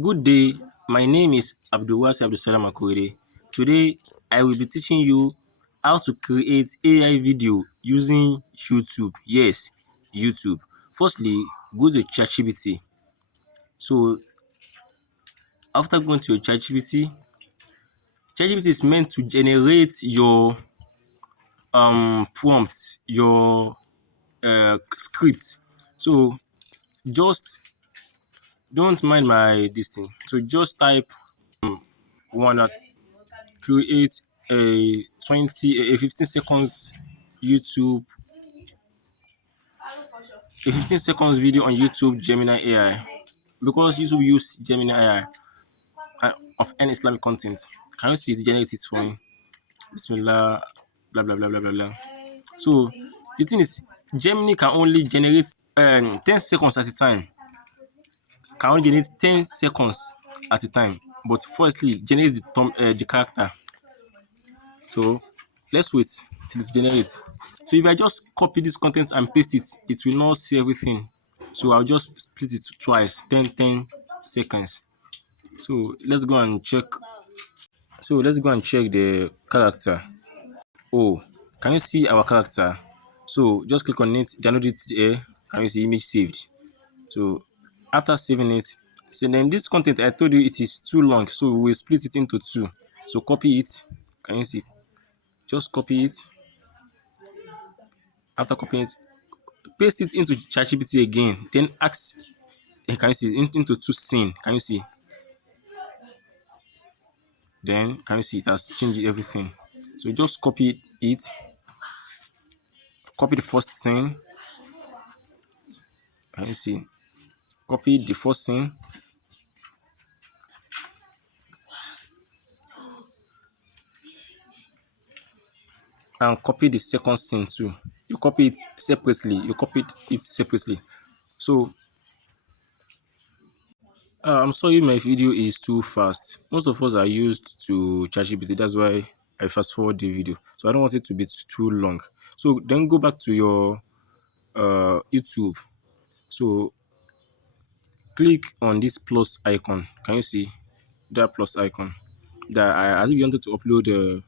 Good day, my name is ASSALAM. Today, I will be teaching you how to create AI video using YouTube. Yes, YouTube. Firstly, go to ChatGPT. So, after going to your ChatGPT is meant to generate your prompts, your script. So, just don't mind my this thing. So, just type one create a 15 seconds YouTube a 15 seconds video on YouTube Gemini AI, because YouTube use Gemini AI of any Islamic content. Can you see it generate it for me? Bismillah, blah blah blah blah blah blah. So the thing is, Gemini can only generate 10 seconds at a time. Can only generate 10 seconds at a time. But firstly, generate the character. So let's wait till it generates. So if I just copy this content and paste it, it will not see everything. So I'll just split it twice, 10 seconds. So let's go and check. So let's go and check the character. Oh, can you see our character? So just click on it, download it here. Can you see image saved? So after saving it, so then this content I told you it is too long, so we'll split it into two. So copy it. Can you see? Just copy it. After copying it, paste it into ChatGPT again. Then ask, can you see, into two scene? Can you see? Then can you see it has changed everything? So just copy it, copy the first scene. Can you see? Copy the first scene and copy the second scene too. You copy it separately. So I'm sorry my video is too fast. Most of us are used to ChatGPT. That's why I fast forward the video. So I don't want it to be too long. So then go back to your YouTube. So click on this plus icon. Can you see that plus icon? That as if you wanted to upload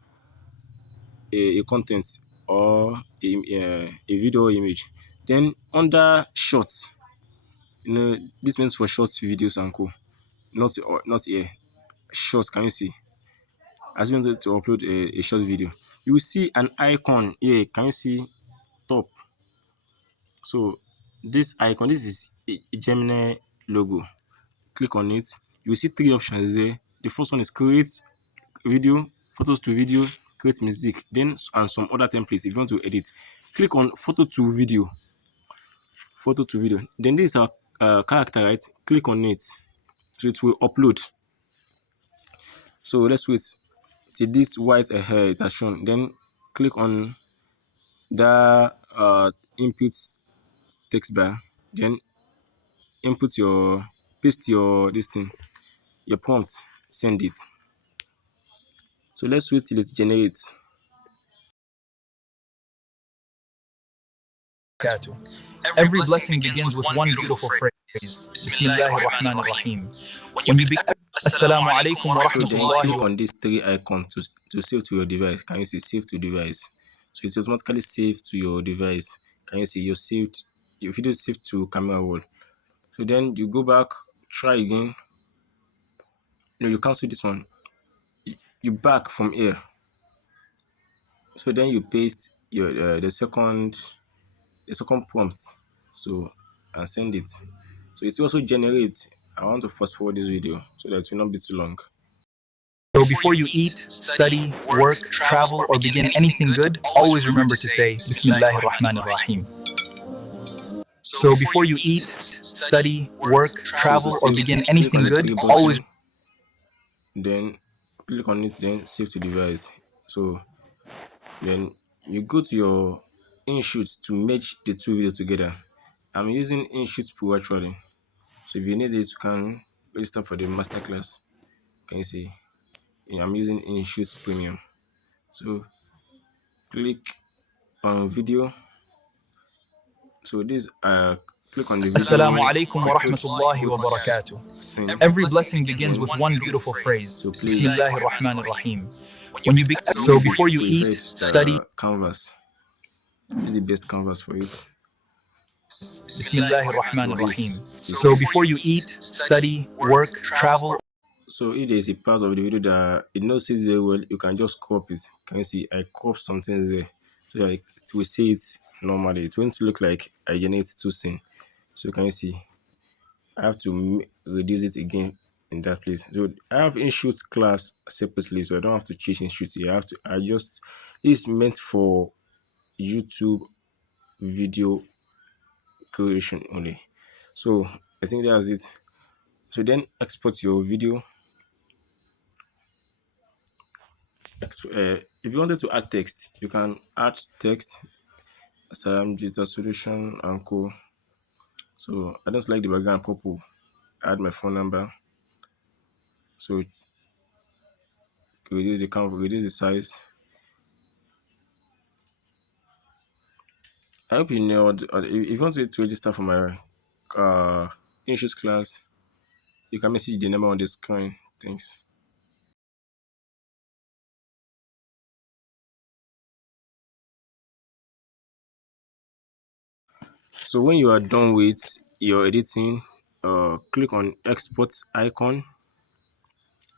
a content or a video or image. Then under shorts, this means for short videos and co. Not here. Shorts. Can you see? As you wanted to upload a short video, you will see an icon here. Can you see top? So this icon, this is a Gemini logo. Click on it. You will see three options there. The first one is create video, photos to video, create music, then and some other templates if you want to edit. Click on photo to video. Then this is our character, right? Click on it, so it will upload. So let's wait till this white hair it has shown. Then click on the input text bar. Then paste your your prompt, send it. So let's wait till it generates. Every blessing begins with one beautiful phrase. Bismillahir-Rahmanir-Rahim. When you begin, Assalamu alaikum wa So then rahmatullahi click wa on these three icons to save to your device. Can you see save to device? So it automatically save to your device. Can you see your video is saved to camera roll? So then you go back, try again. No, you cancel this one. You back from here. So then you paste your the second prompt. So and send it. So it will also generate. I want to fast forward this video so that it will not be too long. So before you eat, study, work, travel, or begin anything good, always remember to say Bismillahir-Rahmanir-Rahim. So before you eat, study, work, travel, or begin anything good, always. Then click on it, then save to device. So then you go to your InShoot to merge the two videos together. I'm using InShoot Pro actually. So if you need it, you can register for the Masterclass. Can you see? I'm using InShoot Premium. So click on video. So this Click on the Assalamu video alaikum wa rahmatullahi wa barakatuh. send. Every blessing begins with one beautiful phrase. So please, Bismillahir Rahmanir Rahim. So before you eat, study. Canvas is the best canvas for it. Bismillahir Rahmanir Rahim. So before you eat, study, work, travel. So if there's a part of the video that it knows it very well, you can just crop it. Can you see? I crop something there, so like we see it normally. It's going to look like I generate two scene. So can you see? I have to reduce it again in that place. So I have InShoot class separately, so I don't have to change InShoot here. I have to adjust. This is meant for YouTube video creation only. So I think that's it. So then export your video. If you wanted to add text, you can add text. ASSALAM data solution and co. So I don't like the background purple. Add my phone number. So reduce the count, reduce the size. I hope you know. If you want to register for my InShoot class, you can message the number on the screen. Thanks. So when you are done with your editing, click on export icon.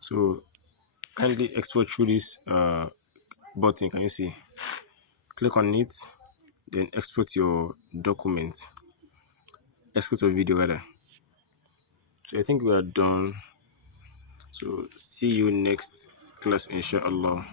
So kindly export through this button. Can you see? Click on it, then export your document, export your video rather. So I think we are done. So see you next class, inshallah.